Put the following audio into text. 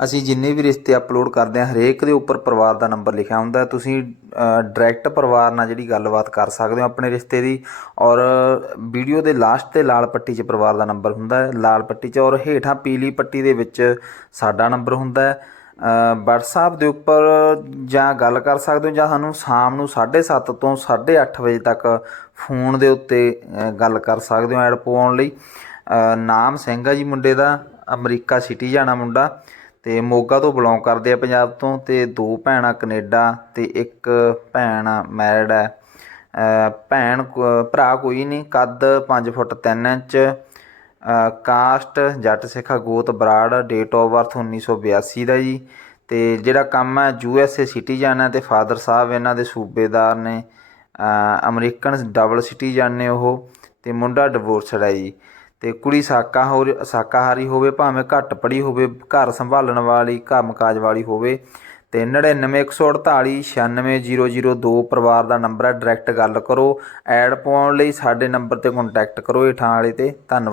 ਅਸੀਂ ਜਿੰਨੇ ਵੀ ਰਿਸ਼ਤੇ ਅਪਲੋਡ ਕਰਦੇ ਹਾਂ, ਹਰੇਕ ਦੇ ਉੱਪਰ ਪਰਿਵਾਰ ਦਾ ਨੰਬਰ ਲਿਖਿਆ ਹੁੰਦਾ ਤੁਸੀਂ ਡਾਇਰੈਕਟ ਪਰਿਵਾਰ ਨਾਲ ਜਿਹੜੀ ਗੱਲਬਾਤ ਕਰ ਸਕਦੇ ਹੋ ਆਪਣੇ ਰਿਸ਼ਤੇ ਦੀ ਔਰ ਵੀਡੀਓ ਦੇ ਲਾਸਟ ਤੇ ਲਾਲ ਪੱਟੀ 'ਚ ਪਰਿਵਾਰ ਦਾ ਨੰਬਰ ਹੁੰਦਾ ਹੈ। ਲਾਲ ਪੱਟੀ 'ਚ ਔਰ ਹੇਠਾਂ ਪੀਲੀ ਪੱਟੀ ਦੇ ਵਿੱਚ ਸਾਡਾ ਨੰਬਰ ਹੁੰਦਾ ਹੈ। WhatsApp ਦੇ ਉੱਪਰ ਜਾਂ ਗੱਲ ਕਰ ਸਕਦੇ ਹੋ ਜਾਂ ਸਾਨੂੰ ਸ਼ਾਮ ਨੂੰ 7:30 ਤੋਂ 8:30 ਵਜੇ ਤੱਕ ਫੋਨ ਦੇ ਉੱਤੇ ਗੱਲ ਕਰ ਸਕਦੇ ਹੋ ਐਡ ਪਵਾਉਣ ਲਈ। ਨਾਮ ਸਿੰਘ ਆ ਜੀ ਮੁੰਡੇ ਦਾ, ਅਮਰੀਕਾ ਸਿਟੀ ਜਾਣਾ ਮੁੰਡਾ। ਅਤੇ ਮੋਗਾ ਤੋਂ ਬਿਲੋਂਗ ਕਰਦੇ ਆ ਪੰਜਾਬ ਤੋਂ ਅਤੇ ਦੋ ਭੈਣਾਂ ਕਨੇਡਾ ਅਤੇ ਇੱਕ ਭੈਣ ਮੈਰਿਡ ਹੈ। ਭੈਣ ਭਰਾ ਕੋਈ ਨਹੀਂ, ਕੱਦ ਪੰਜ ਫੁੱਟ ਤਿੰਨ ਇੰਚ ਕਾਸਟ ਜੱਟ ਸਿੱਖਾ ਗੋਤ ਬਰਾੜ ਡੇਟ ਆਫ ਬਰਥ 1982 ਦਾ ਜੀ। ਅਤੇ ਜਿਹੜਾ ਕੰਮ ਹੈ ਯੂ ਐਸ ਏ ਸਿਟੀਜ਼ਨ ਹੈ ਅਤੇ ਫਾਦਰ ਸਾਹਿਬ ਇਹਨਾਂ ਦੇ ਸੂਬੇਦਾਰ ਨੇ ਅਮਰੀਕਨ ਡਬਲ ਸਿਟੀਜ਼ਨ ਨੇ ਉਹ ਅਤੇ ਮੁੰਡਾ ਡਿਵੋਰਸਡ ਹੈ ਜੀ। ਤੇ ਕੁੜੀ ਸਾਕਾ ਹੋ ਸਾਕਾਹਾਰੀ ਹੋਵੇ, ਭਾਵੇਂ ਘੱਟ ਪੜੀ ਹੋਵੇ, ਘਰ ਸੰਭਾਲਣ ਵਾਲੀ, ਕੰਮਕਾਜ ਵਾਲੀ ਹੋਵੇ, ਤੇ 99148 96002 ਪਰਿਵਾਰ ਦਾ ਨੰਬਰ ਹੈ ਡਾਇਰੈਕਟ ਗੱਲ ਕਰੋ, ਐਡ ਪਾਉਣ ਲਈ ਸਾਡੇ ਨੰਬਰ ਤੇ ਕੰਟੈਕਟ ਕਰੋ ਇਹ ਥਾਂ ਵਾਲੇ ਤੇ, ਧੰਨਵਾਦ।